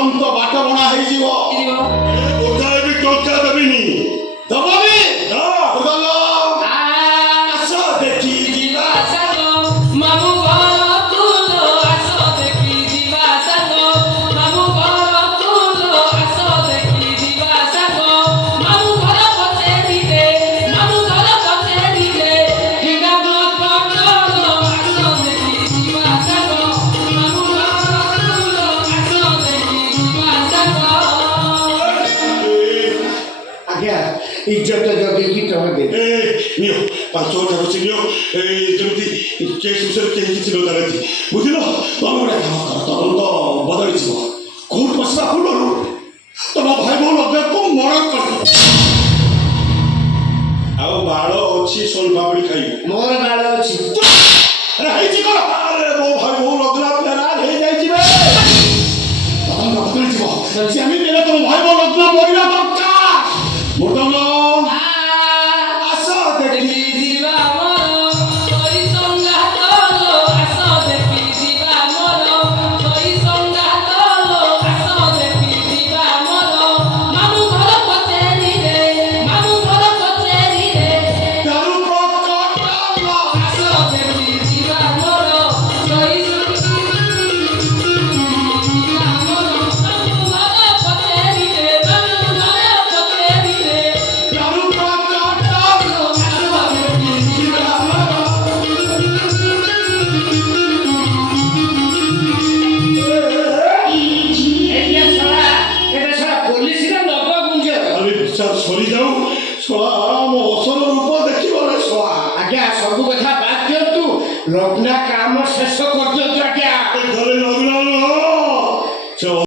ଦେଖନ୍ତ ବାଟ ବଣା ହେଇଯିବ ଗୋଟାଏ ବି ଟଙ୍କା ଦେବିନି ଦବନି ଆସ ଦେଖି ଯିବା ମାମୁଁ ଘର ତୁଲ ଆସ ଦେଖି ଯିବା ସାଙ୍ଗ ମାମୁଁ ଘର ତୁଲ ଆସ ଦେଖି ଯିବା ସାଙ୍ଗ ମାମୁଁ ଘର ପଚାରିଲେ ହିଙ୍ଗା ବ୍ଲକ ପଟଲ ଆସ ଦେଖି ଯିବା ସାଙ୍ଗ ମାମୁଁ ଘର ତୁଲ ଆସ ଦେଖି ଯିବା ସାଙ୍ଗ। ଆଜ୍ଞା ଇଜ୍ଜତ ଜଗେଇକି ଟଙ୍କା ଦେବେ ନିଅ 5,000 ଅଛି ନିଅ ଯେମିତି କେସ୍ ବିଷୟରେ କେହି କିଛି ନ ଜାଣନ୍ତି ବୁଝିଲ ତମେ ଗୋଟେ କାମ କର ତଦନ୍ତ ବଦଳିଯିବ କୋର୍ଟ ବସିବା ପୂର୍ବରୁ ତମ ଭାଇ ବୋଉ ଲଗ୍ନକୁ ମରଣ କରିଦିଅ ଆଉ ବାଳ ଅଛି ସୋଲ ପାପଡ଼ି ଖାଇବେ ମୋର ବାଳ ଅଛି ଆରେ ହେଇଛି କଣ ଆରେ ମୋ ଭାଇ ବୋଉ ଲଗ୍ନ ଫେରାର ହେଇଯାଇଛି ବେ ତଦନ୍ତ ବଦଳିଯିବ ଯେମିତି ହେଲେ ତମ ଭାଇ ବୋଉ ଲଗ୍ନ ମରିବା ଦରକାର ମୁର୍ଦ୍ଦଙ୍ଗ ଆସ ଦେଖି ଯିବା ମୋର ସଇ ସଂଗାତଲ ଆସ ଦେଖି ଯିବା ମୋର ସଇ ସଂଗାତଲ ଆସ ଦେଖି ଯିବା ମୋର ମାମୁଁ ଘର ପଚାରିଲେ ଦାରୁ ପ୍ରକଟ ଆସ ଦେଖି ଯିବା ମୋର ସଇ ଯିବା ମୋର ମାମୁଁ ଘର ପଚାରିଲେ ଦାରୁ ପ୍ରକଟ ପୋଲିସର ନବ ଗୁଞ୍ଜ আমি বিচার সরি যাও শোয়া ମୋ ଅସଲ ରୂପ ଦେଖିବ ରେ ଶୁଆ ଆଜ୍ଞା ସବୁ କଥା ବାଦ ଦିଅନ୍ତୁ ଲଗ୍ନା କାମ ଶେଷ କରିଦିଅନ୍ତୁ ଆଜ୍ଞା ଘରେ ଲଗ୍ନ ନୁହଁ